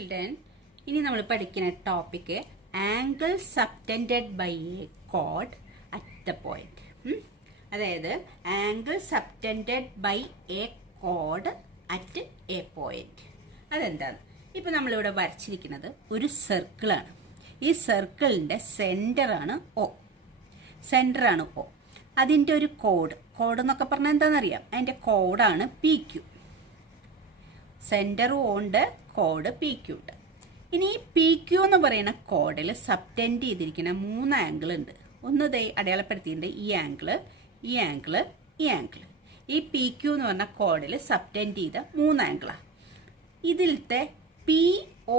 Children, ഇനി നമ്മൾ പഠിക്കുന്ന topic angle subtended by a കോഡ് അറ്റ് ദ പോയിന്റ്. അതായത് ആംഗിൾ സബ്ടെൻഡഡ് ബൈ എ കോഡ് അറ്റ് എ പോയിന്റ്. അതെന്താണ്? ഇപ്പം നമ്മളിവിടെ വരച്ചിരിക്കുന്നത് ഒരു സർക്കിളാണ്. ഈ സർക്കിളിൻ്റെ സെൻറ്ററാണ് ഒ. അതിൻ്റെ ഒരു കോഡ് എന്നൊക്കെ പറഞ്ഞാൽ എന്താണെന്നറിയാം? അതിൻ്റെ കോഡാണ് പി ക്യു. സെൻറ്ററും ഉണ്ട്, കോഡ് പി ക്യു ഉണ്ട്. ഇനി ഈ പി ക്യു എന്ന് പറയുന്ന കോഡിൽ സബ്ടെൻഡ് ചെയ്തിരിക്കുന്ന 3 ആംഗിൾ ഉണ്ട്. ഒന്ന് അടയാളപ്പെടുത്തിയിട്ടുണ്ട്, ഈ ആംഗിള്, ഈ ആംഗിള്, ഈ ആംഗിള്. ഈ പി ക്യു എന്ന് പറഞ്ഞ കോഡിൽ സബ്ടെൻഡ് ചെയ്ത 3 ആംഗിളാണ്. ഇതിലത്തെ പി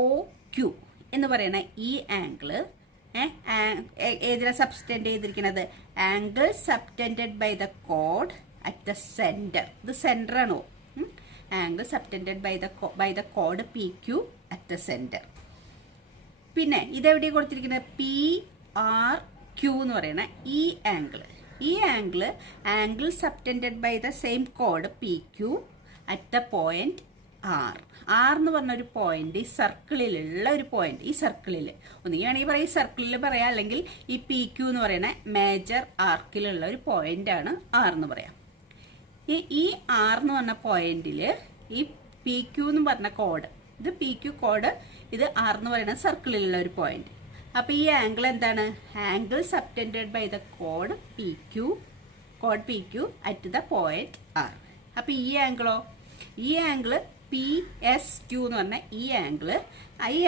ഒ ക്യു എന്ന് പറയുന്ന ഈ ആംഗിള് ഏതിലാണ് സബ്ടെൻഡ് ചെയ്തിരിക്കുന്നത്? ആംഗിൾ സബ്ടെൻഡഡ് ബൈ ദ കോഡ് അറ്റ് ദ സെൻറ്റർ. ഇത് സെൻറ്ററാണോ? ആംഗിൾ സബ്ടെൻഡഡ് ബൈ ദ കോഡ് P Q at the centre. പിന്നെ ഇതെവിടെയാണ് കൊടുത്തിരിക്കുന്നത്? പി ആർ ക്യു എന്ന് പറയുന്ന ഈ ആംഗിൾ. ഈ angle subtended by the same കോഡ് P Q at the point R. R എന്ന് പറഞ്ഞ ഒരു പോയിന്റ്, ഈ സർക്കിളിലുള്ള ഒരു പോയിന്റ്. ഈ സർക്കിളിൽ ഒന്നുകിൽ വേണമെങ്കിൽ പറയാം, ഈ സർക്കിളിൽ പറയാം, അല്ലെങ്കിൽ ഈ പി ക്യു എന്ന് പറയുന്ന മേജർ ആർക്കിലുള്ള ഒരു പോയിന്റാണ് ആർ എന്ന് പറയാം. ഈ ആർ എന്ന് പറഞ്ഞ പോയിന്റിൽ ഈ പി ക്യു എന്ന് പറഞ്ഞ കോഡ്, ഇത് പി ക്യു കോഡ്, ഇത് ആർ എന്ന് പറയുന്ന സർക്കിളിലുള്ള ഒരു പോയിന്റ്. അപ്പോൾ ഈ ആംഗിൾ എന്താണ്? ആംഗിൾ സബ്ടെൻഡഡ് ബൈ ദ കോഡ് P Q at the point R. അപ്പോൾ ഈ ആംഗിളോ? ഈ ആംഗിള് പി എസ് ക്യു എന്ന് പറഞ്ഞ ഈ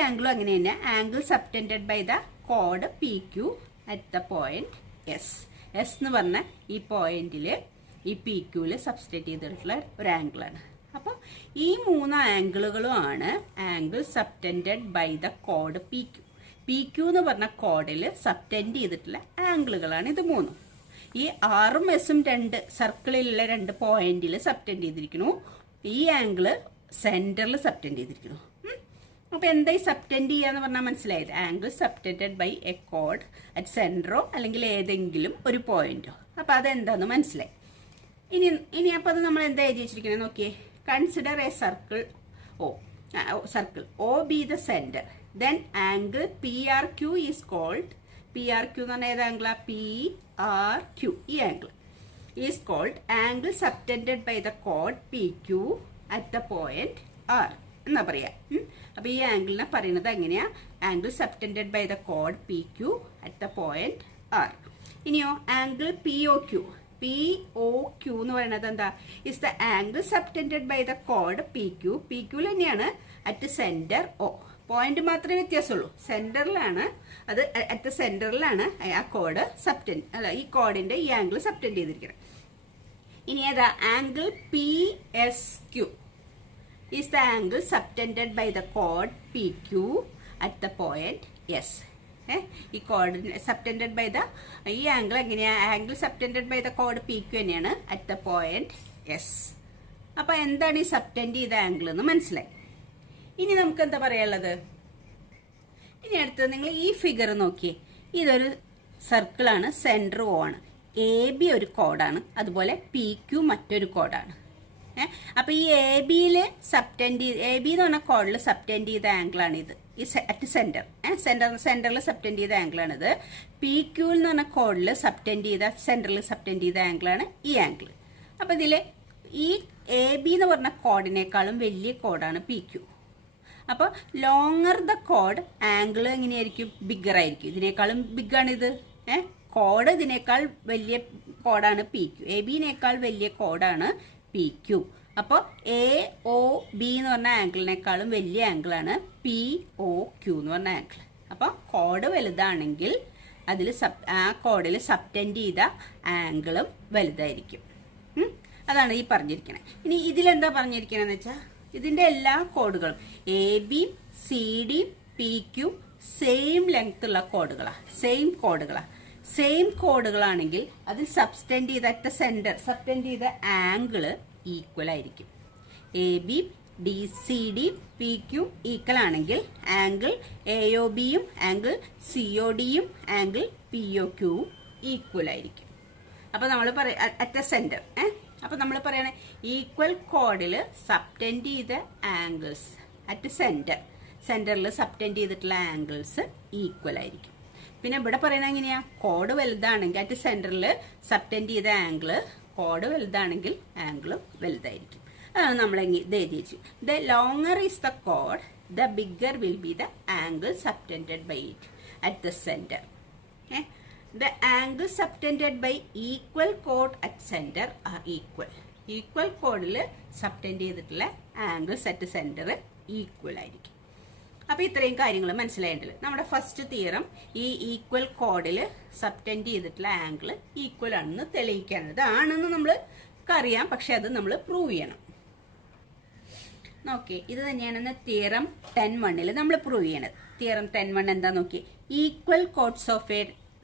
ആംഗിളും അങ്ങനെ തന്നെ ആംഗിൾ സബ്ടെൻഡഡ് ബൈ ദ കോഡ് P Q at the point S. S എന്ന് പറഞ്ഞ ഈ പോയിന്റിൽ ഈ പി ക്യൂവിൽ സബ്സ്റ്റേറ്റ് ചെയ്തിട്ടുള്ള ഒരു ആംഗിളാണ്. അപ്പോൾ ഈ 3 ആംഗിളുകളുമാണ് ആംഗിൾ സബ്ടെൻഡഡ് ബൈ ദ കോഡ് പി ക്യു. പി ക്യു എന്ന് പറഞ്ഞ കോഡിൽ സബ്ടെൻഡ് ചെയ്തിട്ടുള്ള ആംഗിളുകളാണ് ഇത് 3. ഈ ആറും എസും സർക്കിളിലുള്ള 2 പോയിന്റിൽ സബ്ടെൻഡ് ചെയ്തിരിക്കുന്നു. ഈ ആംഗിള് സെൻറ്ററിൽ സബ്ടെൻഡ് ചെയ്തിരിക്കുന്നു. അപ്പോൾ എന്താ ഈ സബ്ടെൻഡ് ചെയ്യാന്ന് പറഞ്ഞാൽ മനസ്സിലായത്? ആംഗിൾ സബ്ടെൻഡഡ് ബൈ എ കോഡ് അറ്റ് സെൻറ്ററോ അല്ലെങ്കിൽ ഏതെങ്കിലും ഒരു പോയിന്റോ. അപ്പോൾ അതെന്താന്ന് മനസ്സിലായി. ഇനി അപ്പോൾ അത് നമ്മൾ എന്താ എഴുതി വെച്ചിരിക്കുന്നത് നോക്കിയേ. Consider a circle O B the centre, then angle P R Q is called, P R Q എന്ന് പറഞ്ഞാൽ ഏത് ആംഗിളാ? P R Q. ഈ angle is called angle subtended by the കോഡ് P Q at the point R എന്നാ പറയാ. അപ്പോൾ ഈ ആംഗിളിനെ പറയുന്നത് എങ്ങനെയാ? ആംഗിൾ സബ്ടെൻഡഡ് ബൈ ദ കോഡ് P Q at the point R. ഇനിയോ ആംഗിൾ പി ഒ ക്യു എന്ന് പറയുന്നത് എന്താ? Is the angle subtended by the കോഡ് പി ക്യൂൽ തന്നെയാണ് അറ്റ് സെന്റർ ഒ. പോയിന്റ് മാത്രമേ വ്യത്യാസമുള്ളൂ. സെന്ററിലാണ് അത്, അറ്റ് സെന്ററിലാണ് ആ കോഡ് ഈ കോഡിന്റെ ഈ ആംഗിൾ സബ്ടെൻഡ് ചെയ്തിരിക്കുന്നത്. ഇനി ഏതാ? Angle P S Q is the angle subtended by the കോഡ് P Q at the point S. ഈ കോഡിന് സബ്ടെൻഡഡ് ബൈ ദ ഈ ആംഗിൾ എങ്ങനെയാ? ആംഗിൾ സബ്ടെൻഡഡ് ബൈ ദ കോഡ് പി ക്യു തന്നെയാണ് അറ്റ് ദ പോയിന്റ് എസ്. അപ്പോൾ എന്താണ് ഈ സബ്ടെൻഡ് ചെയ്ത ആംഗിൾ എന്ന് മനസ്സിലായി. ഇനി നമുക്ക് എന്താ പറയാനുള്ളത്? ഇനി അടുത്തത് നിങ്ങൾ ഈ ഫിഗർ നോക്കിയേ. ഇതൊരു സർക്കിളാണ്, സെൻറ്റർ ഒ ആണ്, എ ബി ഒരു കോഡാണ്, അതുപോലെ പി ക്യു മറ്റൊരു കോഡാണ്. അപ്പോൾ ഈ എ ബിയിൽ എ ബി എന്ന് പറഞ്ഞ കോഡിൽ സബ്ടെൻഡ് ചെയ്ത ആംഗിളാണ് ഇത്, ഈ അറ്റ് സെൻറ്ററിൽ സബ്ടെൻഡ് ചെയ്ത ആംഗിളാണിത്. പി ക്യു എന്ന് പറഞ്ഞ കോഡിൽ സെൻറ്ററിൽ സബ്ടെൻഡ് ചെയ്ത ആംഗിളാണ് ഈ ആംഗിൾ. അപ്പോൾ ഇതിൽ ഈ എ ബി എന്ന് പറഞ്ഞ കോഡിനേക്കാളും വലിയ കോഡാണ് പി ക്യു. അപ്പോൾ ലോങ്ങർ ദ കോഡ്, ആംഗിൾ എങ്ങനെയായിരിക്കും? ബിഗ്ഗർ ആയിരിക്കും. ഇതിനേക്കാളും ബിഗ്ഗാണിത്. കോഡ് ഇതിനേക്കാൾ വലിയ കോഡാണ് പി ക്യു. എ ബിനേക്കാൾ വലിയ കോഡാണ് പി ക്യു. അപ്പോൾ എ ഒ ബി എന്ന് പറഞ്ഞ ആംഗിളിനേക്കാളും വലിയ ആംഗിളാണ് പി ഒ ക്യു എന്ന് പറഞ്ഞ ആംഗിൾ. അപ്പോൾ കോഡ് വലുതാണെങ്കിൽ അതിൽ ആ കോഡിൽ സബ്ടെൻഡ് ചെയ്ത ആംഗിളും വലുതായിരിക്കും. അതാണ് ഈ പറഞ്ഞിരിക്കുന്നത്. ഇനി ഇതിലെന്താ പറഞ്ഞിരിക്കണമെന്ന് വെച്ചാൽ ഇതിൻ്റെ എല്ലാ കോഡുകളും A B C D P Q same length ഉള്ള കോഡുകളാണ്. സെയിം കോഡുകളാണെങ്കിൽ അതിൽ സബ്ടെൻഡ് ചെയ്ത അറ്റ് സെൻറ്റർ സബ്ടെൻഡ് ചെയ്ത ആംഗിള് ഈക്വൽ ആയിരിക്കും. A B D C D P Q equal ആണെങ്കിൽ ആംഗിൾ എ ഒ ബിയും ആംഗിൾ സി ഒ ഡിയും ആംഗിൾ പി ഒ ക്യുവും ഈക്വൽ ആയിരിക്കും. അപ്പോൾ നമ്മൾ അറ്റ് സെൻറ്റർ അപ്പോൾ നമ്മൾ പറയുകയാണെങ്കിൽ ഈക്വൽ കോഡിൽ സബ്ടെൻഡ് ചെയ്ത ആംഗിൾസ് അറ്റ് സെൻറ്റർ സെൻറ്ററിൽ സബ്റ്റെൻഡ് ചെയ്തിട്ടുള്ള ആംഗിൾസ് ഈക്വൽ ആയിരിക്കും. പിന്നെ ഇവിടെ പറയുന്നത് എങ്ങനെയാ, കോഡ് വലുതാണെങ്കിൽ അറ്റ് സെൻറ്ററിൽ സബ്റ്റെൻഡ് ചെയ്ത ആംഗിള് കോഡ് വലുതാണെങ്കിൽ ആംഗിളും വലുതായിരിക്കും. അതാണ് നമ്മൾ ഇത് എഴുതി വെച്ചു. ദ ലോങ്ങർ ഈസ് ദ കോഡ്, the bigger will be the angle subtended by it at the centre. The angle subtended by equal chord at center are equal. Equal കോഡിൽ സബ്റ്റെൻഡ് ചെയ്തിട്ടുള്ള ആംഗിൾസ് അറ്റ് സെൻറ്റർ ഈക്വൽ ആയിരിക്കും. അപ്പോൾ ഇത്രയും കാര്യങ്ങൾ മനസ്സിലായിട്ടില്ല. നമ്മുടെ first theorem ഈ ഈക്വൽ കോഡിൽ സബ്റ്റെൻഡ് ചെയ്തിട്ടുള്ള ആംഗിൾ ഈക്വൽ ആണെന്ന് തെളിയിക്കാനുള്ളത് ആണെന്ന് നമ്മൾക്ക് അറിയാം, പക്ഷെ അത് നമ്മൾ പ്രൂവ് ചെയ്യണം. നോക്കി, ഇത് തന്നെയാണ് തിയറം 10(1) നമ്മൾ പ്രൂവ് ചെയ്യണത്. തിയറം 10(1) എന്താ നോക്കി, equal chords of a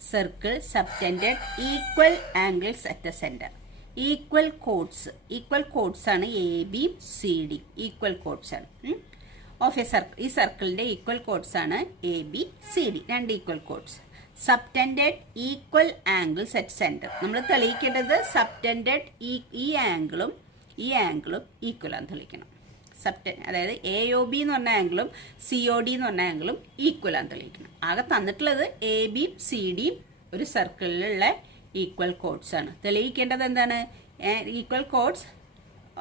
circle subtended equal angles at the centre. Equal chords ആണ് A B C D. Equal chords ആണ് ഓഫ് എ സർക്കിൾ. ഈ സർക്കിളിന്റെ ഈക്വൽ കോഡ്സ് ആണ് എ ബി സി ഡി, രണ്ട് equal chords. Subtended equal angles at centre. നമ്മൾ തെളിയിക്കേണ്ടത് സബ്റ്റെൻഡഡ് ഈ ആംഗിളും ഈക്വൽ ആണ് തെളിയിക്കണം. അതായത് എ ഒ ബി എന്ന് പറഞ്ഞ ആംഗിളും സി ഒ ഡി എന്ന് പറഞ്ഞ ആംഗിളും ഈക്വൽ ആണ് തെളിയിക്കണം. ആകെ തന്നിട്ടുള്ളത് എ ബിയും സി ഡിയും ഒരു സർക്കിളിലുള്ള ഈക്വൽ കോഡ്സ് ആണ്. തെളിയിക്കേണ്ടത് എന്താണ്, equal chords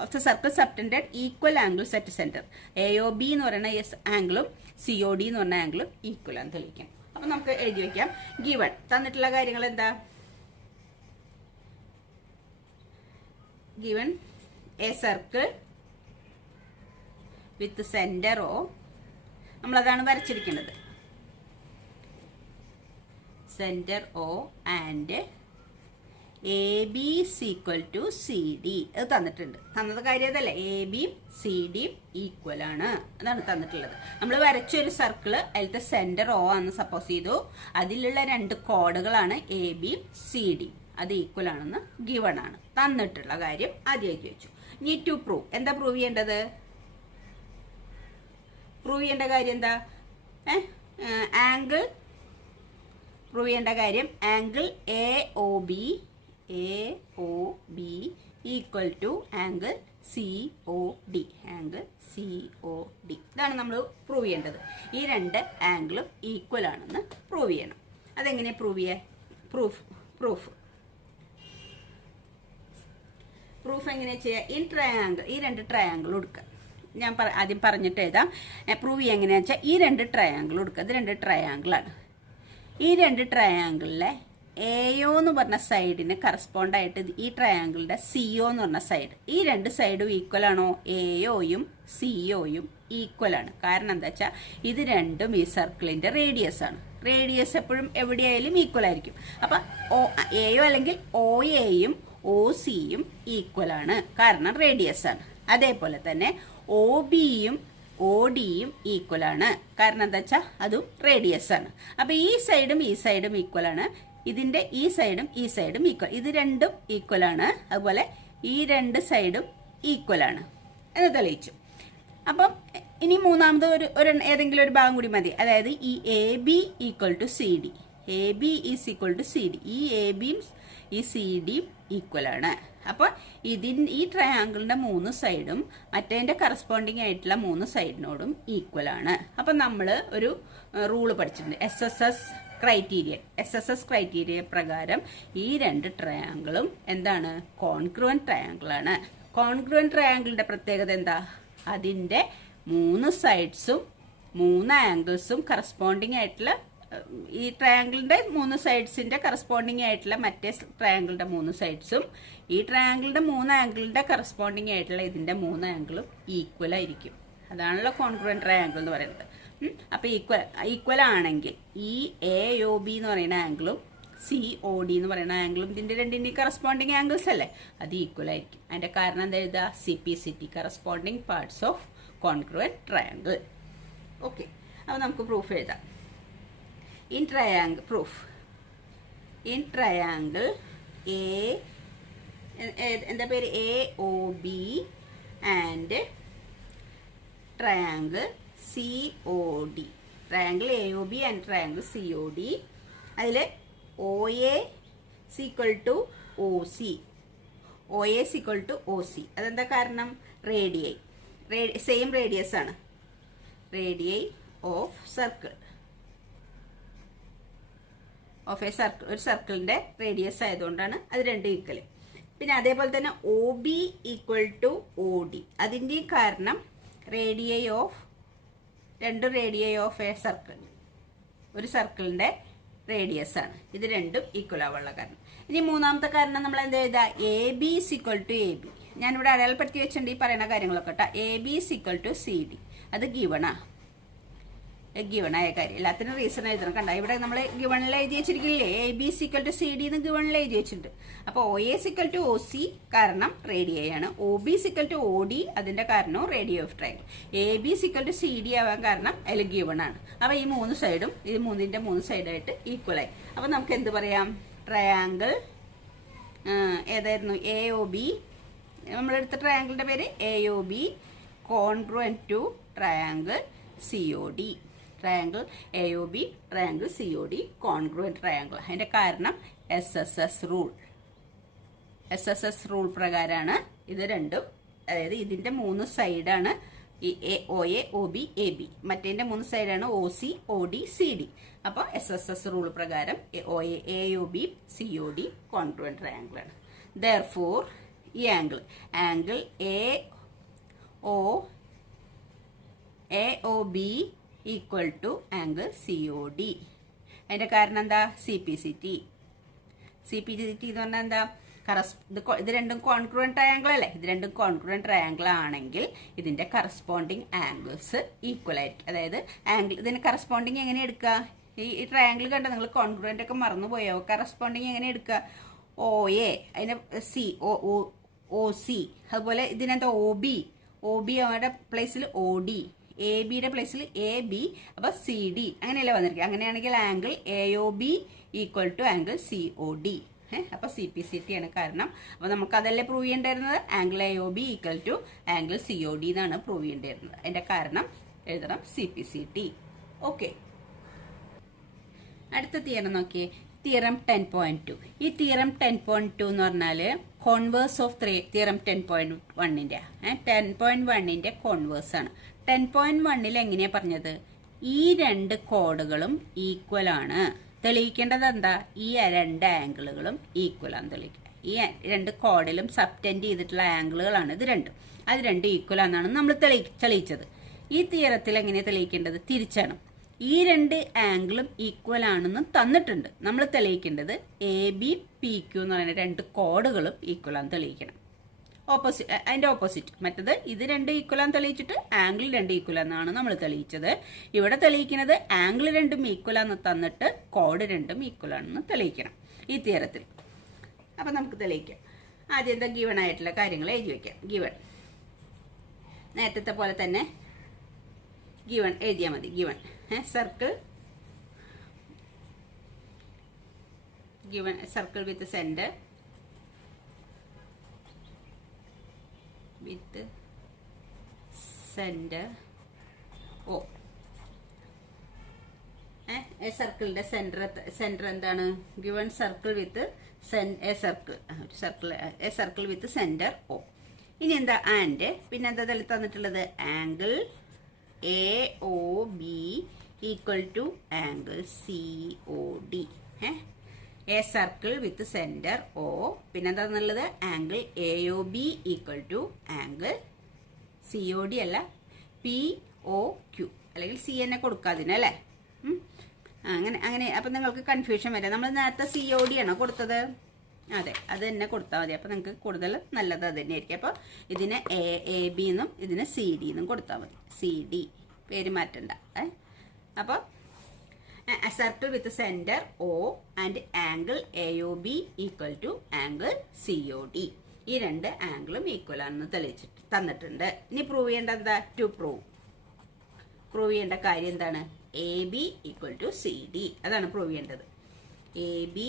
of the circle subtended equal angles at centre. A O B എന്ന് പറയുന്ന ആംഗിളും സി ഒ ഡി എന്ന് പറഞ്ഞ ആംഗിളും ഈക്വൽ ആണ് തെളിയിക്കണം. അപ്പൊ നമുക്ക് എഴുതി വെക്കാം. ഗിവൺ തന്നിട്ടുള്ള കാര്യങ്ങൾ എന്താ, given a circle with centre O, നമ്മളതാണ് വരച്ചിരിക്കുന്നത്, centre O and A B equal to C D. അത് തന്നിട്ടുണ്ട്. തന്നത് കാര്യം അതല്ലേ, എ ബിയും സി ഡിയും ഈക്വൽ ആണ്, അതാണ് തന്നിട്ടുള്ളത്. നമ്മൾ വരച്ചൊരു സർക്കിള്, അതിലത്തെ സെന്റർ ഒ ആണെന്ന് സപ്പോസ് ചെയ്തു. അതിലുള്ള രണ്ട് കോഡുകളാണ് എ ബിയും സി ഡിയും. അത് ഈക്വൽ ആണെന്ന് ഗിവൺ ആണ്. തന്നിട്ടുള്ള കാര്യം ആദ്യമാക്കി വെച്ചു. Need to prove. എന്താ പ്രൂവ് ചെയ്യേണ്ടത്, പ്രൂവ് ചെയ്യേണ്ട കാര്യം എന്താ, ആംഗിൾ പ്രൂവ് ചെയ്യേണ്ട കാര്യം angle A O B equal to angle C O D. Angle C O D, ഇതാണ് നമ്മൾ പ്രൂവ് ചെയ്യേണ്ടത്. ഈ രണ്ട് ആംഗിളും ഈക്വൽ ആണെന്ന് പ്രൂവ് ചെയ്യണം. അതെങ്ങനെ പ്രൂവ് ചെയ്യാൻ, പ്രൂഫ് എങ്ങനെ ചെയ്യാം, ഇൻ ട്രയാങ്കിൾ. ഈ രണ്ട് ട്രയാങ്കിൾ എടുക്കുക. ഞാൻ ആദ്യം പറഞ്ഞിട്ട് എഴുതാം. പ്രൂവ് ചെയ്യുക എങ്ങനെയാണെന്ന് വെച്ചാൽ ഈ രണ്ട് ട്രയാങ്കിൾ എടുക്കുക. ഇത് രണ്ട് ട്രയാങ്കിളാണ്. ഈ രണ്ട് ട്രയാങ്കിളിലെ എയോ എന്ന് പറഞ്ഞ സൈഡിന് കറസ്പോണ്ട് ആയിട്ട് ഈ ട്രയാങ്കിളിന്റെ സിഒ എന്ന് പറഞ്ഞ സൈഡ്, ഈ രണ്ട് സൈഡും ഈക്വൽ ആണോ, എയോയും സിഒയും ഈക്വൽ ആണ്. കാരണം എന്താ വെച്ചാൽ ഇത് രണ്ടും ഈ സർക്കിളിന്റെ റേഡിയസ് ആണ്. റേഡിയസ് എപ്പോഴും എവിടെയായാലും ഈക്വൽ ആയിരിക്കും. അപ്പൊ എയോ അല്ലെങ്കിൽ ഒ എയും ഒ സിയും ഈക്വൽ ആണ്, കാരണം റേഡിയസ് ആണ്. അതേപോലെ തന്നെ ഒ ബിയും ഒ ഡിയും ഈക്വൽ ആണ്, കാരണം എന്താ വെച്ചാൽ അതും റേഡിയസ് ആണ്. അപ്പൊ ഈ സൈഡും ഈക്വൽ ആണ്. ഇതിന്റെ ഈ സൈഡും ഈക്വൽ. ഇത് രണ്ടും ഈക്വൽ ആണ്. അതുപോലെ ഈ രണ്ട് സൈഡും ഈക്വൽ ആണ് എന്ന് തെളിയിച്ചു. അപ്പം ഇനി മൂന്നാമത് ഒരു ഏതെങ്കിലും ഒരു ഭാഗം കൂടി മതി. അതായത് ഈ A B equal to C D. A B is equal to C D. ഈ എ ബിയും ഈ സി ഡിയും ഈക്വൽ ആണ്. അപ്പോൾ ഈ ട്രയാങ്കിളിന്റെ മൂന്ന് സൈഡും മറ്റേതിന്റെ കറസ്പോണ്ടിങ് ആയിട്ടുള്ള മൂന്ന് സൈഡിനോടും ഈക്വൽ ആണ്. അപ്പം നമ്മൾ ഒരു റൂള് പഠിച്ചിട്ടുണ്ട്, SSS ക്രൈറ്റീരിയ പ്രകാരം ഈ രണ്ട് ട്രയാങ്കിളും എന്താണ്, കോൺഗ്രുവന്റ് ട്രയാങ്കിൾ ആണ്. കോൺഗ്രുവന്റ് ട്രയാങ്കിളിന്റെ പ്രത്യേകത എന്താ, അതിന്റെ മൂന്ന് സൈഡ്സും മൂന്ന് ആംഗിൾസും കറസ്പോണ്ടിങ് ആയിട്ടുള്ള, ഈ ട്രയാങ്കിളിന്റെ മൂന്ന് സൈഡ്സിന്റെ കറസ്പോണ്ടിങ് ആയിട്ടുള്ള മറ്റേ ട്രയാങ്കിളിന്റെ മൂന്ന് സൈഡ്സും ഈ ട്രയാങ്കിളിന്റെ മൂന്ന് ആംഗിളിന്റെ കറസ്പോണ്ടിങ് ആയിട്ടുള്ള ഇതിന്റെ മൂന്ന് ആംഗിളും ഈക്വൽ ആയിരിക്കും. അതാണല്ലോ കോൺഗ്രുവന്റ് ട്രയാങ്കിൾ എന്ന് പറയുന്നത്. അപ്പൊ ഈക്വൽ ആണെങ്കിൽ ഈ എ ഒ ബി എന്ന് പറയുന്ന ആംഗിളും സി ഒ ഡി എന്ന് പറയുന്ന ആംഗിളും ഇതിന്റെ രണ്ടിന്റെ കറസ്പോണ്ടിങ് ആംഗിൾസ് അല്ലേ, അത് ഈക്വൽ ആയിരിക്കും. അതിന്റെ കാരണം എന്താ എഴുതുക, CPCT, corresponding parts of congruent triangle. Okay, അപ്പൊ നമുക്ക് പ്രൂഫ് എഴുതാം. In triangle, proof. In triangle എന്താ പേര്, AOB and triangle COD. Triangle AOB and triangle COD. അതിൽ OA is equal to OC. OA is equal to OC. അതെന്താ കാരണം, radii same radius ആണ്. Radii of circle ഒരു സർക്കിളിന്റെ radius ആയതുകൊണ്ടാണ് അത് രണ്ടും ഈക്വൽ. പിന്നെ അതേപോലെ തന്നെ O B equal to O D, അതിൻ്റെയും കാരണം രണ്ട് റേഡിയൈ ഓഫ് എ സർക്കിൾ, ഒരു സർക്കിളിന്റെ റേഡിയസ് ആണ്. ഇത് രണ്ടും ഈക്വൽ ആവാനുള്ള കാരണം. ഇനി മൂന്നാമത്തെ കാരണം നമ്മൾ എന്താ എഴുതാ, A B is equal to A B. ഞാനിവിടെ അടയാളപ്പെടുത്തി വെച്ചിട്ടുണ്ട് ഈ പറയുന്ന കാര്യങ്ങളൊക്കെ കേട്ടോ. A B is equal to C D, അത് ഗിവണായ കാര്യം. എല്ലാത്തിനും റീസൺ എഴുതണം. കണ്ട ഇവിടെ നമ്മൾ ഗിവണിൽ എഴുതി വെച്ചിരിക്കില്ലേ, A B is equal to C D എന്ന് ഗിവണിൽ എഴുതി വെച്ചിട്ടുണ്ട്. അപ്പോൾ O A is equal to O C കാരണം റേഡിയൈ ആണ്, O B is equal to O D അതിന്റെ കാരണവും radii of triangle, A B is equal to C D ആവാൻ കാരണം അതിൽ ഗിവൺ ആണ്. അപ്പോൾ ഈ മൂന്ന് സൈഡും ഇത് മൂന്നിന്റെ മൂന്ന് സൈഡായിട്ട് ഈക്വൽ ആയി. അപ്പോൾ നമുക്ക് എന്ത് പറയാം, ട്രയാങ്കിൾ ഏതായിരുന്നു, എ ഒ ബി, നമ്മളെടുത്ത ട്രയാങ്കിളിന്റെ പേര് A O B congruent to triangle C O D. Triangle A O B triangle C O D congruent triangle. അതിന്റെ കാരണം എസ് എസ് റൂൾ പ്രകാരമാണ് ഇത് രണ്ടും. അതായത് ഇതിന്റെ മൂന്ന് സൈഡാണ് ഈ O A O B A B, മറ്റേതിന്റെ മൂന്ന് സൈഡാണ് O C O D C D. അപ്പോൾ എസ് റൂൾ പ്രകാരം O A O B C O D congruent triangle ആണ്. ദെയർഫോർ ഈ angle A O B equal to angle C O D. അതിന്റെ കാരണം എന്താ, സി പി സി ടി എന്ന് പറഞ്ഞാൽ എന്താ, ഇത് രണ്ടും കോൺഗ്രുവന്റ് ട്രയാങ്കിൾ അല്ലേ. ഇത് രണ്ടും കോൺഗ്രുവന്റ് ട്രയാങ്കിൾ ആണെങ്കിൽ ഇതിന്റെ കറസ്പോണ്ടിങ് ആംഗിൾസ് ഈക്വൽ ആയിരിക്കും. അതായത് ഇതിന് കറസ്പോണ്ടിങ് എങ്ങനെ എടുക്കുക, ഈ ട്രയാങ്കിൾ കണ്ട നിങ്ങൾ കോൺഗ്രുവന്റ് ഒക്കെ മറന്നുപോയോ, കറസ്പോണ്ടിങ് എങ്ങനെ എടുക്കുക, ഒ എ അതിന് സി ഒ സി, അതുപോലെ ഇതിനെന്താ ഒ ബി അവരുടെ പ്ലേസിൽ ഒ ഡി, എ ബിയുടെ പ്ലേസിൽ എ ബി, അപ്പൊ സി ഡി അങ്ങനെയല്ലേ വന്നിരിക്കുക. അങ്ങനെയാണെങ്കിൽ angle A O B equal to angle C O D. അപ്പൊ സി പി സി ടി ആണ് കാരണം. അപ്പൊ നമുക്ക് അതല്ലേ പ്രൂവ് ചെയ്യേണ്ടിരുന്നത്, angle A O B equal to angle C O D എന്നാണ് പ്രൂവ് ചെയ്യേണ്ടിരുന്നത്. അതിന്റെ കാരണം എഴുതണം C P C T. Okay, അടുത്ത തിയറം നോക്കിയേ, തിയറം 10.2. ഈ തിയറം 10.2 എന്ന് പറഞ്ഞാൽ കോൺവേഴ്സ് ഓഫ് തിയറം 10.1ന്റെ 10.1ന്റെ കോൺവേഴ്സ് ആണ്. 10.1ൽ എങ്ങനെയാ പറഞ്ഞത്, ഈ രണ്ട് കോഡുകളും ഈക്വൽ ആണ്. തെളിയിക്കേണ്ടത് എന്താ, ഈ രണ്ട് ആംഗിളുകളും ഈക്വൽ ആണ് തെളിയിക്കുക. ഈ രണ്ട് കോഡിലും സബ്റ്റെൻഡ് ചെയ്തിട്ടുള്ള ആംഗിളുകളാണ് ഇത് രണ്ടും, അത് രണ്ടും ഈക്വൽ ആണെന്നാണ് നമ്മൾ തെളിയിച്ചത്. ഈ തിയറത്തിൽ എങ്ങനെയാ തെളിയിക്കേണ്ടത്, തിരിച്ചാണ്. ഈ രണ്ട് ആംഗിളും ഈക്വൽ ആണെന്ന് തന്നിട്ടുണ്ട്. നമ്മൾ തെളിയിക്കേണ്ടത് എ ബി പി ക്യു എന്ന് പറയുന്ന രണ്ട് കോഡുകളും ഈക്വൽ ആണെന്ന് തെളിയിക്കണം. അതിന്റെ ഓപ്പോസിറ്റ് മറ്റത് ഇത് രണ്ട് ഈക്വൽ ആണെന്ന് തെളിയിച്ചിട്ട് ആംഗിൾ രണ്ട് ഈക്വൽ ആണെന്നാണ് നമ്മൾ തെളിയിച്ചത്. ഇവിടെ തെളിയിക്കുന്നത് ആംഗിൾ രണ്ടും ഈക്വൽ ആണെന്ന് തന്നിട്ട് കോഡ് രണ്ടും ഈക്വൽ ആണെന്ന് തെളിയിക്കണം ഈ തിയറത്തിൽ. അപ്പൊ നമുക്ക് തെളിയിക്കാം. ആദ്യം എന്താ, ഗിവൺ ആയിട്ടുള്ള കാര്യങ്ങൾ എഴുതി വെക്കാം. ഗിവൺ നേരത്തെ പോലെ തന്നെ ഗിവൺ എഴുതിയാൽ മതി. Given circle with centre O. സർക്കിളിന്റെ സെന്റർ എന്താണ്, given circle with circle with centre O. ഇനി എന്താ, ആൻഡ് പിന്നെന്താ തന്നിട്ടുള്ളത്, angle A O B equal to angle C O D. A circle with centre O. പിന്നെന്താ എന്നുള്ളത്, angle A O B equal to angle C O D അല്ല P O Q, അല്ലെങ്കിൽ C എന്നെ കൊടുക്കാതിനല്ലേ. അങ്ങനെ അപ്പം നിങ്ങൾക്ക് കൺഫ്യൂഷൻ വരാം. നമ്മൾ നേരത്തെ സി ഒ ഡി ആണോ കൊടുത്തത്, അതെ അത് തന്നെ കൊടുത്താൽ മതി. അപ്പം നിങ്ങൾക്ക് കൂടുതൽ നല്ലത് അത് തന്നെയായിരിക്കും. അപ്പോൾ ഇതിന് എ ബി എന്നും ഇതിന് സി ഡി എന്നും കൊടുത്താൽ മതി. സി ഡി പേര് മാറ്റണ്ട. അപ്പോൾ circle with centre O and angle A O B equal to angle C O D. ഈ രണ്ട് ആംഗിളും ഈക്വൽ ആണെന്ന് തെളിയിച്ചിട്ട് തന്നിട്ടുണ്ട്. ഇനി പ്രൂവ് ചെയ്യേണ്ട എന്താ, പ്രൂവ് ചെയ്യേണ്ട കാര്യം എന്താണ്, A B equal to C D. അതാണ് പ്രൂവ് ചെയ്യേണ്ടത്. A B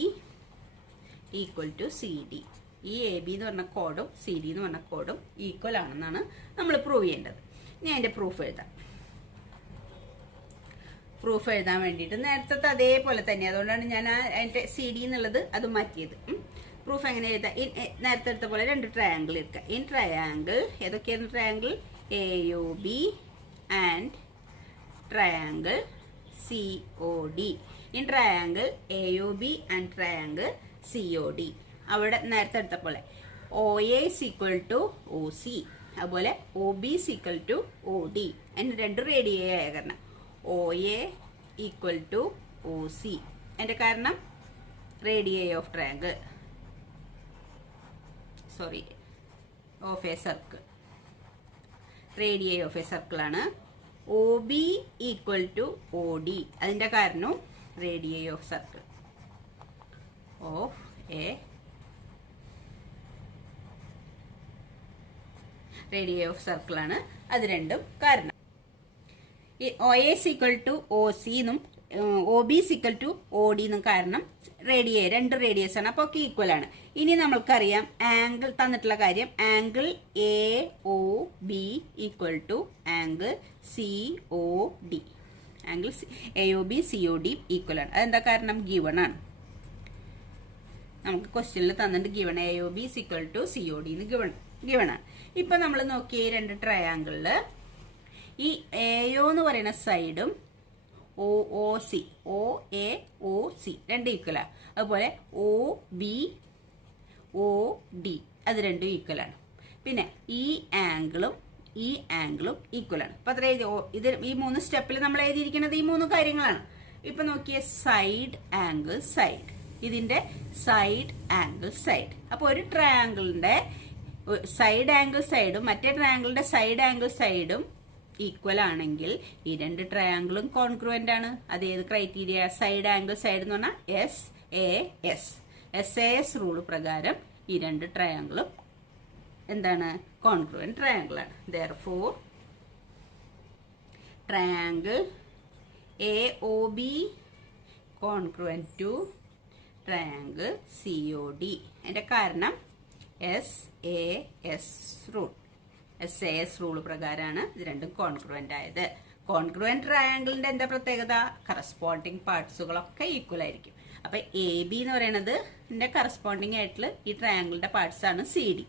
equal to C D. ഈ എ ബി എന്ന് പറഞ്ഞ കോഡും സി ഡി എന്ന് പറഞ്ഞ കോഡും ഈക്വൽ ആണെന്നാണ് നമ്മൾ പ്രൂവ് ചെയ്യേണ്ടത്. ഇനി അതിന്റെ പ്രൂഫ് എഴുതാം. പ്രൂഫ് എഴുതാൻ വേണ്ടിയിട്ട് നേരത്തെ അതേപോലെ തന്നെ, അതുകൊണ്ടാണ് ഞാൻ അതിന്റെ സി ഡി എന്നുള്ളത് അത് മാറ്റിയത്. പ്രൂഫ് എങ്ങനെ എഴുതാം, നേരത്തെ എടുത്ത പോലെ രണ്ട് ട്രയാങ്കിൾ എടുക്കുക. ഇൻ ട്രയാങ്കിൾ ഏതൊക്കെയായിരുന്നു triangle, A O B and triangle COD. In triangle AOB and triangle COD. അവിടെ നേരത്തെ എടുത്ത പോലെ OA is equal to OC, അതുപോലെ OB is equal to OD. അതിന് രണ്ട് റേഡിയേ ആയ കാരണം OA equal to OC. അതിന്റെ കാരണം radii of triangle, sorry, of a circle. Radii of a circle ആണ്. OB equal to OD. അതിന്റെ കാരണം radii of circle of a radii of circle ആണ്. അത് രണ്ടും കാരണം. ഈ OA ഈക്വൽ ടു OC എന്നും OB ഈക്വൽ ടു OD എന്നും കാരണം റേഡിയേ, രണ്ട് റേഡിയസ് ആണ്, അപ്പോൾ ഒക്കെ ഈക്വൽ ആണ്. ഇനി നമ്മൾക്കറിയാം ആംഗിൾ തന്നിട്ടുള്ള കാര്യം, angle AOB equal to angle COD. Angle AOB COD equal ആണ്. അതെന്താ കാരണം? ഗിവൺ ആണ്. നമുക്ക് ക്വസ്റ്റ്യനിൽ തന്നിട്ട് given AOB equal to COD എന്ന് ഗിവൺ ആണ്. ഇപ്പൊ നമ്മൾ നോക്കിയ രണ്ട് ട്രയാങ്കിളില് ഈ AO എന്ന് പറയുന്ന സൈഡും OOC OAOC രണ്ട് ഈക്വലാണ്. അതുപോലെ OB OD അത് രണ്ടും ഈക്വലാണ്. പിന്നെ ഈ ആംഗിളും ഈക്വലാണ്. അപ്പൊ അത്ര ഇത് ഈ മൂന്ന് സ്റ്റെപ്പിൽ നമ്മൾ എഴുതിയിരിക്കുന്നത് ഈ മൂന്ന് കാര്യങ്ങളാണ്. ഇപ്പൊ നോക്കിയ സൈഡ് ആംഗിൾ സൈഡ്, ഇതിന്റെ സൈഡ് ആംഗിൾ സൈഡ്. അപ്പൊ ഒരു ട്രയാങ്കിളിന്റെ സൈഡ് ആംഗിൾ സൈഡും മറ്റേ ട്രയാങ്കിളിന്റെ സൈഡ് ആംഗിൾ സൈഡും ഈക്വൽ ആണെങ്കിൽ ഈ രണ്ട് ട്രയാങ്കിളും കോൺഗ്രുവന്റ് ആണ്. അത് ഏത് ക്രൈറ്റീരിയ? സൈഡ് ആംഗിൾ സൈഡ് എന്ന് പറഞ്ഞാൽ SAS റൂൾ പ്രകാരം ഈ രണ്ട് ട്രയാങ്കിളും എന്താണ്? കോൺഗ്രുവന്റ് ട്രയാങ്കിൾ ആണ്. therefore triangle AOB congruent to triangle COD. അതിന്റെ കാരണം SAS റൂൾ പ്രകാരമാണ് ഇത് രണ്ടും കോൺഗ്രുവന്റ് ആയത്. കോൺഗ്രുവന്റ് ട്രയാങ്കിളിന്റെ എന്താ പ്രത്യേകത? കറസ്പോണ്ടിങ് പാർട്സുകളൊക്കെ ഈക്വൽ ആയിരിക്കും. അപ്പൊ AB എന്ന് പറയുന്നത് ഇതിന്റെ കറസ്പോണ്ടിങ് ആയിട്ടുള്ള ഈ ട്രയാങ്കിളിന്റെ പാർട്സ് ആണ് CD.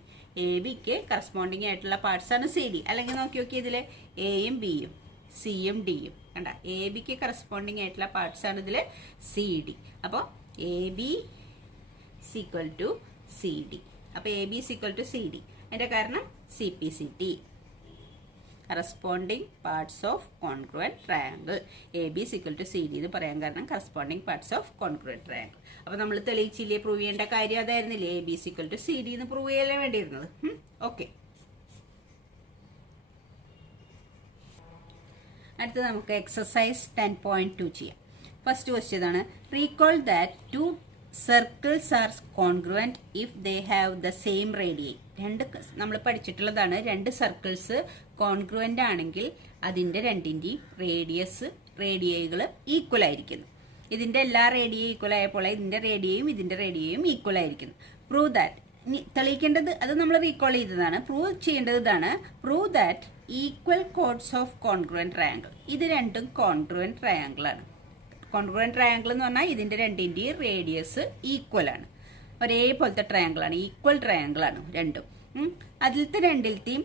ABക്ക് കറസ്പോണ്ടിങ് ആയിട്ടുള്ള പാർട്സ് ആണ് CD. അല്ലെങ്കിൽ നോക്കി ഇതില് Aയും Bയും Cയും Dയും കണ്ട, ABക്ക് കറസ്പോണ്ടിങ് ആയിട്ടുള്ള പാർട്സ് ആണ് ഇതില് CD. അപ്പോൾ AB ഈക്വൽ ടു CD. അപ്പൊ AB ഈക്വൽ ടു CD. അതിന്റെ കാരണം CPCT, corresponding parts of congruent triangle. AB equal to CD എന്ന് പറയാൻ കാരണം corresponding parts of congruent triangle. അപ്പൊ നമ്മൾ തെളിയിച്ചില്ലേ? പ്രൂവ് ചെയ്യേണ്ട കാര്യം അതായിരുന്നില്ലേ? AB ഈക്വൽ ടു CD എന്ന് പ്രൂവ് ചെയ്യാൻ വേണ്ടിയിരുന്നത്. ഓക്കെ, അടുത്തത് നമുക്ക് എക്സസൈസ് 10.2 ചെയ്യാം. ഫസ്റ്റ് ക്വസ്റ്റ്യൻ ആണ്, recall that two circles are congruent if they have the same radii. രണ്ട് നമ്മൾ പഠിച്ചിട്ടുള്ളതാണ്, രണ്ട് സർക്കിൾസ് കോൺഗ്രുവന്റ് ആണെങ്കിൽ അതിന്റെ രണ്ടിന്റെയും റേഡിയൈകൾ ഈക്വൽ ആയിരിക്കുന്നു. ഇതിന്റെ എല്ലാ റേഡിയയും ഈക്വൽ ആയപ്പോൾ ഇതിന്റെ റേഡിയയും ഈക്വൽ ആയിരിക്കുന്നു. പ്രൂവ് ദാറ്റ്, തെളിയിക്കേണ്ടത് അത് നമ്മൾ റീകോൾ ചെയ്തതാണ്. പ്രൂവ് ചെയ്യേണ്ടത് ഇതാണ്, prove that equal chords of congruent triangle. ഇത് രണ്ടും കോൺഗ്രുവന്റ് ട്രയാങ്കിൾ ആണ്. കോൺഗ്രുവന്റ് ട്രയാങ്കിൾ എന്ന് പറഞ്ഞാൽ ഇതിന്റെ രണ്ടിന്റെയും റേഡിയസ് ഈക്വൽ ആണ്. ഒരേപോലത്തെ ട്രയാങ്കിൾ ആണ്, ഈക്വൽ ട്രയാങ്കിൾ ആണ് രണ്ടും. അതിലത്തെ രണ്ടിലത്തെയും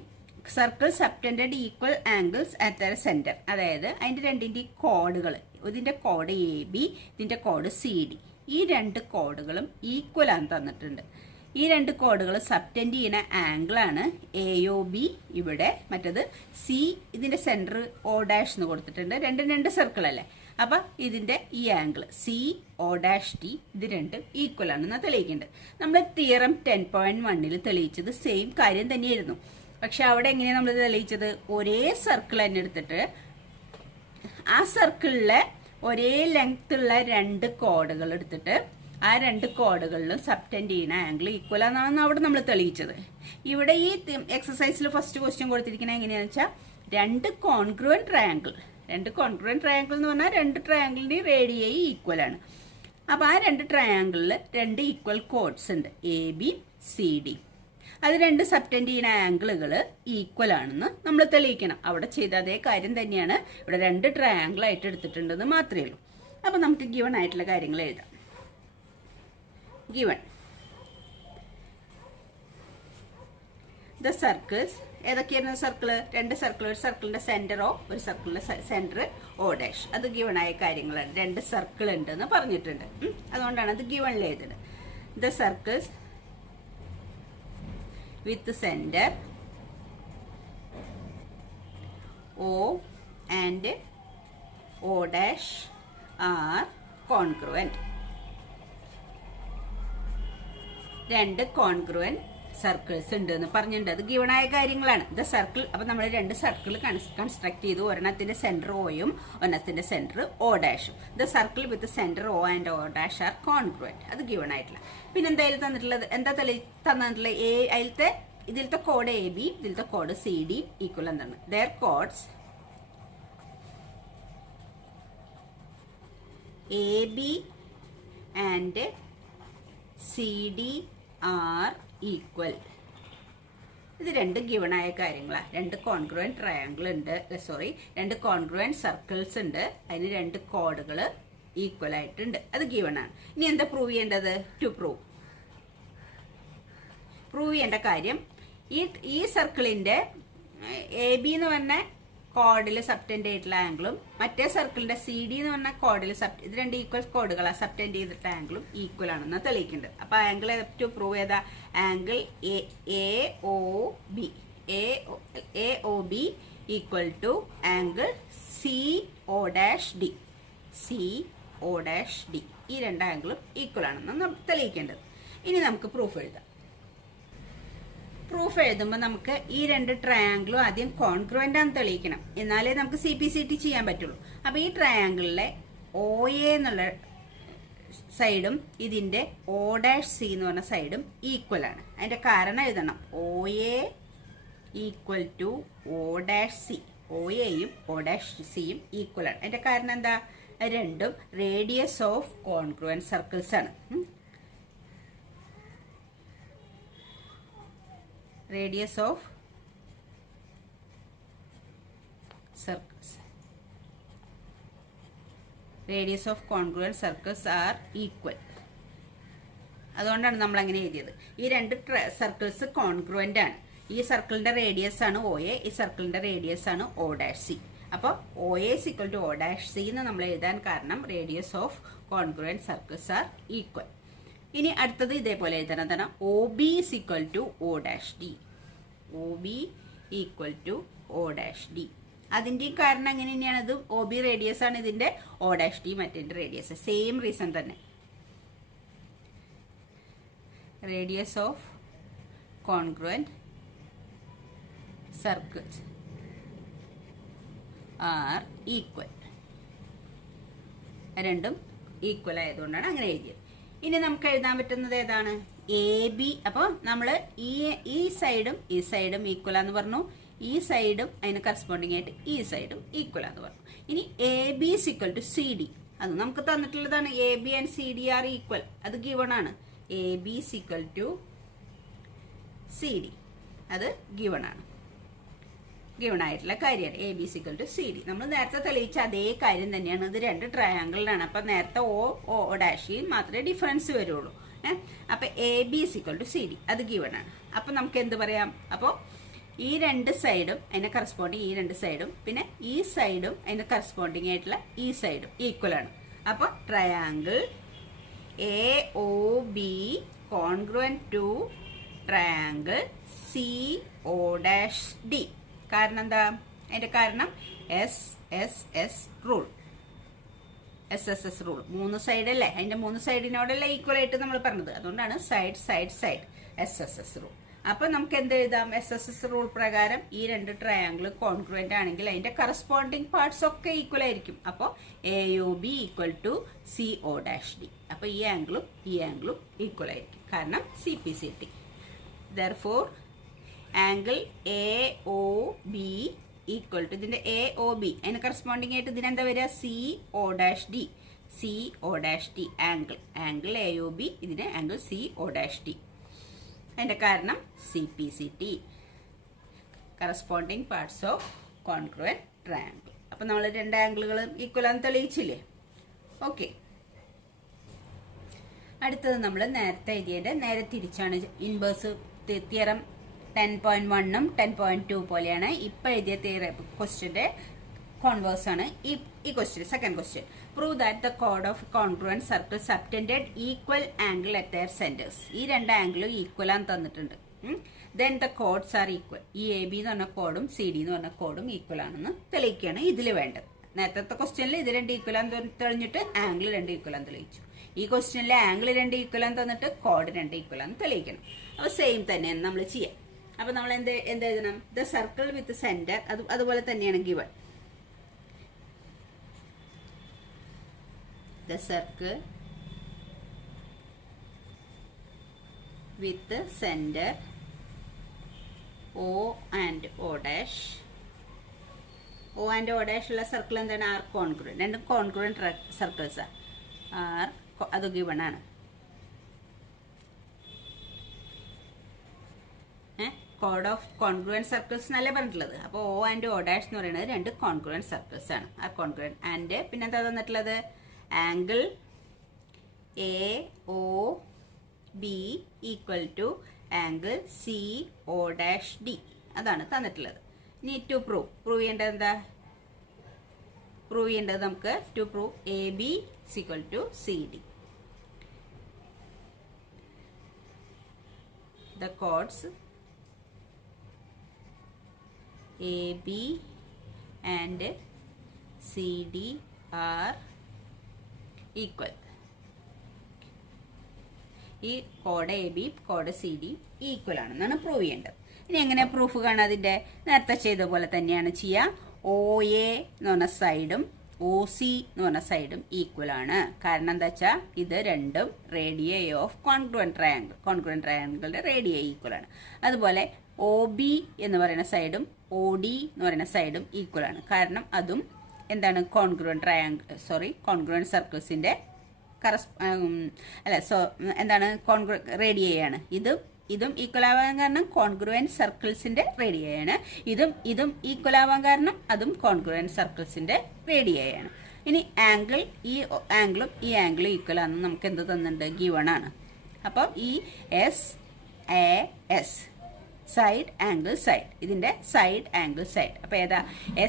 circle subtended equal angles at the centre. അതായത് അതിന്റെ രണ്ടിന്റെയും കോഡുകൾ, ഇതിന്റെ കോഡ് AB, ഇതിന്റെ കോഡ് CD. ഈ രണ്ട് കോഡുകളും ഈക്വൽ ആണ് തന്നിട്ടുണ്ട്. ഈ രണ്ട് കോഡുകൾ സബ്റ്റൻഡ് ചെയ്യുന്ന ആംഗിൾ ആണ് AOB ഇവിടെ, മറ്റത് C, ഇതിന്റെ സെന്റർ O' എന്ന് കൊടുത്തിട്ടുണ്ട്. രണ്ടും രണ്ട് സർക്കിൾ അല്ലേ? അപ്പൊ ഇതിന്റെ ഈ ആംഗിൾ CO'T ഇത് രണ്ടും ഈക്വൽ ആണെന്ന് തെളിയിക്കേണ്ടത്. നമ്മൾ തിയറം 10.1 തെളിയിച്ചത് സെയിം കാര്യം തന്നെയായിരുന്നു. പക്ഷെ അവിടെ എങ്ങനെയാണ് നമ്മൾ തെളിയിച്ചത്? ഒരേ സർക്കിൾ തന്നെ എടുത്തിട്ട് ആ സർക്കിളിലെ ഒരേ ലെങ്ത് ഉള്ള രണ്ട് കോഡുകൾ എടുത്തിട്ട് ആ രണ്ട് കോഡുകളിലും സബ്റ്റൻഡ് ചെയ്യുന്ന ആംഗിൾ ഈക്വൽ ആണെന്നാണ് അവിടെ നമ്മൾ തെളിയിച്ചത്. ഇവിടെ ഈ എക്സസൈസിൽ ഫസ്റ്റ് ക്വസ്റ്റ്യൻ കൊടുത്തിരിക്കുന്നത് എങ്ങനെയാണെന്ന് വെച്ചാൽ രണ്ട് കോൺഗ്രുവന്റ് ട്രയാങ്കിൾ എന്ന് പറഞ്ഞാൽ രണ്ട് ട്രയാങ്കിളിന്റെ റേഡിയൈ ഈക്വൽ ആണ്. അപ്പൊ ആ രണ്ട് ട്രയാങ്കിളിൽ രണ്ട് ഈക്വൽ കോഡ്സ് ഉണ്ട്, AB CD. അത് രണ്ട് സബ്റ്റൻഡ് ചെയ്യുന്ന ആംഗിളുകൾ ഈക്വൽ ആണെന്ന് നമ്മൾ തെളിയിക്കണം. അവിടെ ചെയ്ത അതേ കാര്യം തന്നെയാണ് ഇവിടെ രണ്ട് ട്രയാങ്കിൾ ആയിട്ട് എടുത്തിട്ടുണ്ടെന്ന് മാത്രമേ ഉള്ളൂ. അപ്പൊ നമുക്ക് ഗിവൺ ആയിട്ടുള്ള കാര്യങ്ങൾ എഴുതാം. ഗിവൺ ദ സർക്കിൾസ്, ഏതൊക്കെയായിരുന്നു സർക്കിള്? രണ്ട് സർക്കിൾ, ഒരു സർക്കിളിന്റെ സെന്റർ O, ഒരു സർക്കിളിന്റെ സെന്റർ O ഡാഷ്. അത് ഗിവൺ ആയ കാര്യങ്ങളാണ്. രണ്ട് സർക്കിൾ ഉണ്ട് എന്ന് പറഞ്ഞിട്ടുണ്ട്. അതുകൊണ്ടാണ് അത് ഗിവണിൽ എഴുതുന്നത്. The circles with centre O and O dash are congruent. രണ്ട് കോൺഗ്രുവന്റ് സർക്കിൾസ് ഉണ്ട് എന്ന് പറഞ്ഞിട്ടുണ്ട്. അത് ഗിവൺ ആയ കാര്യങ്ങളാണ്. ദ സർക്കിൾ, അപ്പൊ നമ്മൾ രണ്ട് സർക്കിൾ കൺസ്ട്രക്ട് ചെയ്തു. ഒരെണ്ണത്തിന്റെ സെന്റർ ഓയും ഒരെണ്ണത്തിന്റെ സെന്റർ O ഡാഷും. The circle with centre O and O dash are congruent. അത് ഗിവൺ ആയിട്ടുള്ള. പിന്നെ എന്തായാലും തന്നിട്ടുള്ളത്, എന്താ തന്നിട്ടുള്ളത്? അതിലത്തെ ഇതിലത്തെ കോഡ് AB, ഇതിലത്തെ കോഡ് CD ഈക്വൽ എന്താണ്? Their chords AB and CD are equal. ഇത് രണ്ട് ഗിവൺ ആയ കാര്യങ്ങളാണ്. രണ്ട് കോൺഗ്രുവന്റ് ട്രയാങ്കിൾ ഉണ്ട്, സോറി, രണ്ട് കോൺഗ്രുവന്റ് സർക്കിൾസ് ഉണ്ട്. അതിന് രണ്ട് കോഡുകൾ ഈക്വൽ ആയിട്ടുണ്ട്. അത് ഗിവൺ ആണ്. ഇനി എന്താ പ്രൂവ് ചെയ്യേണ്ടത്? ടു പ്രൂവ് ചെയ്യേണ്ട കാര്യം, ഈ സർക്കിളിന്റെ AB എന്ന് പറഞ്ഞ കോഡിൽ സബ്റ്റൻഡ് ആയിട്ടുള്ള ആംഗിളും മറ്റേ സർക്കിളിന്റെ CD എന്ന് പറഞ്ഞ കോഡിൽ ഇത് രണ്ട് ഈക്വൽ കോഡുകളാണ്. സബ്റ്റൻഡ് ചെയ്തിട്ട് ആംഗിളും ഈക്വൽ ആണെന്ന് തെളിയിക്കേണ്ടത്. അപ്പൊ ആംഗിൾ ടു പ്രൂവ് ചെയ്ത angle AOB equal to angle CO dash D. ഈ രണ്ട് ആംഗിളും ഈക്വൽ ആണെന്ന് തെളിയിക്കേണ്ടത്. ഇനി നമുക്ക് പ്രൂഫ് എഴുതാം. പ്രൂഫ് എഴുതുമ്പോൾ നമുക്ക് ഈ രണ്ട് ട്രയാങ്കിളും ആദ്യം കോൺഗ്രുവന്റ് ആണെന്ന് തെളിയിക്കണം. എന്നാലേ നമുക്ക് CPCT ചെയ്യാൻ പറ്റുള്ളൂ. അപ്പൊ ഈ ട്രയാങ്കിളിലെ OA എന്നുള്ള സൈഡും ഇതിന്റെ O ഡാഷ് C എന്ന് പറഞ്ഞ സൈഡും ഈക്വൽ ആണ്. അതിന്റെ കാരണം എഴുതണം. OA equal to O dash C. OAയും O ഡാഷ് സിയും ഈക്വൽ ആണ്. അതിന്റെ കാരണം എന്താ? രണ്ടും റേഡിയസ് ഓഫ് കോൺഗ്രുവന്റ് സർക്കിൾസ് ആണ്. Radius of circles, radius of congruent circles are equal. അതുകൊണ്ടാണ് നമ്മൾ അങ്ങനെ എഴുതിയത്. ഈ രണ്ട് സർക്കിൾസ് കോൺഗ്രുവന്റ് ആണ്. ഈ സർക്കിളിന്റെ റേഡിയസ് ആണ് OA, ഈ സർക്കിളിന്റെ റേഡിയസ് ആണ് O ഡാഷ് C. അപ്പോൾ OA is equal to O dash C എന്ന് നമ്മൾ എഴുതാൻ കാരണം radius of congruent circles are equal. ഇനി അടുത്തത് ഇതേപോലെ എഴുതണതാണ്. OB is equal to O dash D. OB equal to O dash D. അതിന്റെ കാരണം എങ്ങനെ തന്നെയാണ്? ഇത് OB റേഡിയസ് ആണ്, ഇതിന്റെ O dash D മറ്റേന്റെ റേഡിയസ്. സെയിം റീസൺ തന്നെ. Radius of congruent circles are equal. രണ്ടും ഈക്വൽ ആയതുകൊണ്ടാണ് അങ്ങനെ എഴുതിയത്. ഇനി നമുക്ക് എഴുതാൻ പറ്റുന്നത് ഏതാണ്? AB. അപ്പോൾ നമ്മൾ ഈ സൈഡും ഈ സൈഡും ഈക്വൽ ആന്ന് പറഞ്ഞു. ഈ സൈഡും അതിന് കറസ്പോണ്ടിങ് ആയിട്ട് ഈ സൈഡും ഈക്വൽ ആന്ന് പറഞ്ഞു. ഇനി AB is equal to CD. അത് നമുക്ക് തന്നിട്ടുള്ളതാണ്. AB and CD are equal. അത് ഗിവൺ ആണ്. AB is equal to CD. അത് ഗിവൺ ആണ്. ഗിവൺ ആയിട്ടുള്ള കാര്യമാണ്. AB is equal to CD. നമ്മൾ നേരത്തെ തെളിയിച്ച അതേ കാര്യം തന്നെയാണ്. ഇത് രണ്ട് ട്രയാങ്കിളിലാണ്. അപ്പൊ നേരത്തെ O ഡാഷിൽ മാത്രമേ ഡിഫറൻസ് വരുള്ളൂ. അപ്പൊ AB is equal to CD. അത് ഗിവൺ ആണ്. അപ്പൊ നമുക്ക് എന്ത് പറയാം? അപ്പോൾ ഈ രണ്ട് സൈഡും അതിന് കറസ്പോണ്ടിങ്, ഈ രണ്ട് സൈഡും പിന്നെ ഈ സൈഡും അതിന് കറസ്പോണ്ടിങ് ആയിട്ടുള്ള ഈ സൈഡും ഈക്വൽ ആണ്. അപ്പൊ triangle AOB congruent to triangle CO dash D. കാരണം എന്താ? അതിന്റെ കാരണം SSS rule. SSS rule 3 side അല്ലേ? അതിന്റെ 3 സൈഡിനോടല്ലേ ഈക്വൽ ആയിട്ട് നമ്മൾ പറഞ്ഞത്. അതുകൊണ്ടാണ് side side side SSS rule. അപ്പൊ നമുക്ക് എന്ത് എഴുതാം? SSS റൂൾ പ്രകാരം ഈ രണ്ട് ട്രയാങ്കിൾ കോൺഗ്രുവന്റ് ആണെങ്കിൽ അതിന്റെ കറസ്പോണ്ടിങ് പാർട്സ് ഒക്കെ ഈക്വൽ ആയിരിക്കും. അപ്പോൾ AOB equal to CO dash D. അപ്പൊ ഈ ആംഗിളും ഈക്വൽ ആയിരിക്കും. കാരണം CPCT. Therefore angle AOB equal to ഇതിന്റെ AOB അതിന് കറസ്പോണ്ടിങ് ആയിട്ട് ഇതിനെന്താ വരിക? CO dash D angle AOB, ഇതിന് ആംഗിൾ CO ഡാഷ് D. അതിന്റെ കാരണം CPCT, corresponding parts of congruent triangle. അപ്പൊ നമ്മൾ രണ്ട് ആംഗിളുകളും ഈക്വൽ ആണെന്ന് തെളിയിച്ചില്ലേ? ഓക്കെ. അടുത്തത് നമ്മൾ നേരത്തെ എഴുതിയതിന്റെ നേരെ തിരിച്ചാണ്. ഇൻവേഴ്സ് തിയറം 10.1ഉം 10.2 പോലെയാണ് ഇപ്പൊ എഴുതിയ തിയറി ക്വസ്റ്റ്യന്റെ കോൺവേഴ്സ് ആണ് ഈ question. Second question, prove that the കോഡ് of congruent circle subtended equal angle at their centres. ഈ രണ്ട് ആംഗിളും ഈക്വൽ ആണെന്ന് തന്നിട്ടുണ്ട്. Then the chords are equal. ഈ AB എന്ന് പറഞ്ഞ കോഡും CD എന്ന് പറഞ്ഞ കോഡും ഈക്വൽ ആണെന്ന് തെളിയിക്കുകയാണ് ഇതിൽ വേണ്ടത്. നേരത്തെ ക്വസ്റ്റ്യനിൽ ഇത് രണ്ട് ഈക്വൽ ആണെന്ന് തെളിഞ്ഞിട്ട് ആംഗിൾ രണ്ട് ഈക്വൽ ആണെന്ന് തെളിയിച്ചു. ഈ ക്വസ്റ്റ്യനിൽ ആംഗിൾ രണ്ട് ഈക്വൽ ആണെന്ന് തന്നിട്ട് കോഡ് രണ്ട് ഈക്വൽ ആണെന്ന് തെളിയിക്കണം. അപ്പോൾ സെയിം തന്നെയാണ് നമ്മൾ ചെയ്യാം. അപ്പോൾ നമ്മൾ എന്ത് എഴുതണം? ദ സർക്കിൾ വിത്ത് സെന്റർ, അതുപോലെ തന്നെയാണ് given. The circle with center O and O dash. O and O dash ഉള്ള സർക്കിൾ എന്താണ്? Are congruent. രണ്ടും കോൺഗ്രുവന്റ് സർക്കിൾസ് ആർ, അത് ഗിവൺ ആണ്. കോഡ് ഓഫ് കോൺഗ്രുവന്റ് സർക്കിൾസ് എന്നല്ലേ പറഞ്ഞിട്ടുള്ളത്. അപ്പോൾ O ആൻഡ് O ഡാഷ് എന്ന് പറയുന്നത് രണ്ട് കോൺഗ്രുവന്റ് സർക്കിൾസ് ആണ്. Are congruent. ആൻഡ് പിന്നെന്താ തന്നിട്ടുള്ളത്? Angle AOB equal to angle CO'D. അതാണ് തന്നിട്ടുള്ളത്. ഇനി ടു പ്രൂവ് ചെയ്യേണ്ടത് എന്താ? പ്രൂവ് ചെയ്യേണ്ടത് നമുക്ക് to prove AB equal to CD. The chords AB and CD are equal. ഈ കോഡ് AB കോഡ് CD ഈക്വൽ ആണെന്നാണ് പ്രൂവ് ചെയ്യേണ്ടത്. ഇനി എങ്ങനെ പ്രൂഫ് കാണാം? അതിൻ്റെ നേരത്തെ ചെയ്ത പോലെ തന്നെയാണ് ചെയ്യുക. OA എന്ന് പറഞ്ഞ സൈഡും OC എന്ന് പറഞ്ഞ സൈഡും ഈക്വൽ ആണ്. കാരണം എന്താ വെച്ചാൽ ഇത് രണ്ടും radii of congruent triangle. Congruent ട്രയാങ്കിളുടെ റേഡിയൈ ഈക്വൽ ആണ്. അതുപോലെ OB എന്ന് പറയുന്ന സൈഡും OD എന്ന് പറയുന്ന സൈഡും ഈക്വൽ ആണ്. കാരണം അതും എന്താണ്? കോൺഗ്രുവന്റ് ട്രയാങ്കിൾ കോൺഗ്രുവന്റ് സർക്കിൾസിന്റെ എന്താണ്? റേഡിയൈ ആണ്. ഇതും ഈക്വൽ ആവാൻ കാരണം കോൺഗ്രുവന്റ് സർക്കിൾസിന്റെ റേഡിയൈ ആണ്. ഇതും ഈക്വൽ ആവാൻ കാരണം അതും കോൺഗ്രുവന്റ് സർക്കിൾസിന്റെ റേഡിയൈ ആണ്. ഇനി ആംഗിൾ, ഈ ആംഗിളും ഈ ആംഗിളും ഈക്വൽ ആണെന്ന് നമുക്ക് എന്ത് തന്നിട്ടുണ്ട്? ഗിവൺ ആണ്. അപ്പം ഈ SAS സൈഡ് ആംഗിൾ സൈഡ്, ഇതിന്റെ സൈഡ് ആംഗിൾ സൈഡ്. അപ്പൊ ഏതാ?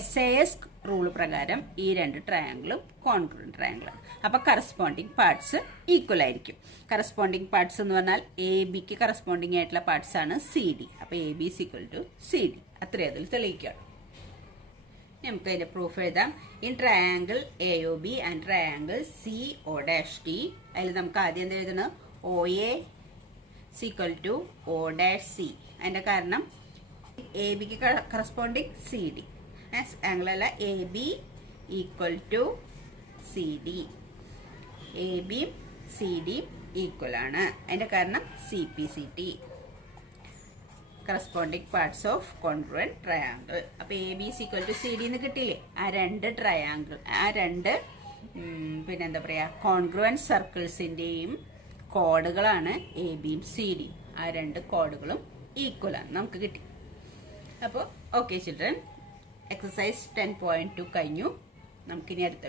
SAS റൂൾ പ്രകാരം ഈ രണ്ട് ട്രയാങ്കിളും കോൺഗ്രുവന്റ് ട്രയാങ്കിൾ ആണ്. അപ്പൊ കറസ്പോണ്ടിങ് പാർട്സ് ഈക്വൽ ആയിരിക്കും. കറസ്പോണ്ടിങ് പാർട്സ് എന്ന് പറഞ്ഞാൽ ABക്ക് കറസ്പോണ്ടിങ് ആയിട്ടുള്ള പാർട്സ് ആണ് CD. അപ്പൊ AB ഈക്വൽ ടു CD. അത്രയും അതിൽ തെളിയിക്കുകയാണ്. നമുക്ക് അതിന്റെ പ്രൂഫ് എഴുതാം. In triangle AOB and triangle CO'D, അതിൽ നമുക്ക് ആദ്യം എന്താ എഴുതണം? OA equal to O'C. അതിന്റെ കാരണം ABക്ക് കറസ്പോണ്ടിങ് CD. ആംഗിൾ അല്ല, AB ഈക്വൽ ടു CD. ABയും CDയും ഈക്വൽ ആണ്. അതിന്റെ കാരണം CPCT, corresponding parts of congruent triangle. അപ്പൊ AB ഈക്വൽ ടു CD എന്ന് കിട്ടിയില്ലേ? ആ രണ്ട് ട്രയാങ്കിൾ, ആ രണ്ട് പിന്നെന്താ പറയാ, കോൺഗ്രുവന്റ് സർക്കിൾസിന്റെയും കോഡുകളാണ് ABയും CDയും. ആ രണ്ട് കോഡുകളും ഈക്വൽ ആണ് നമുക്ക് കിട്ടി. അപ്പോൾ ഓക്കെ ചിൽഡ്രൻ, എക്സസൈസ് 10.2 കഴിഞ്ഞു. നമുക്കിനി അടുത്ത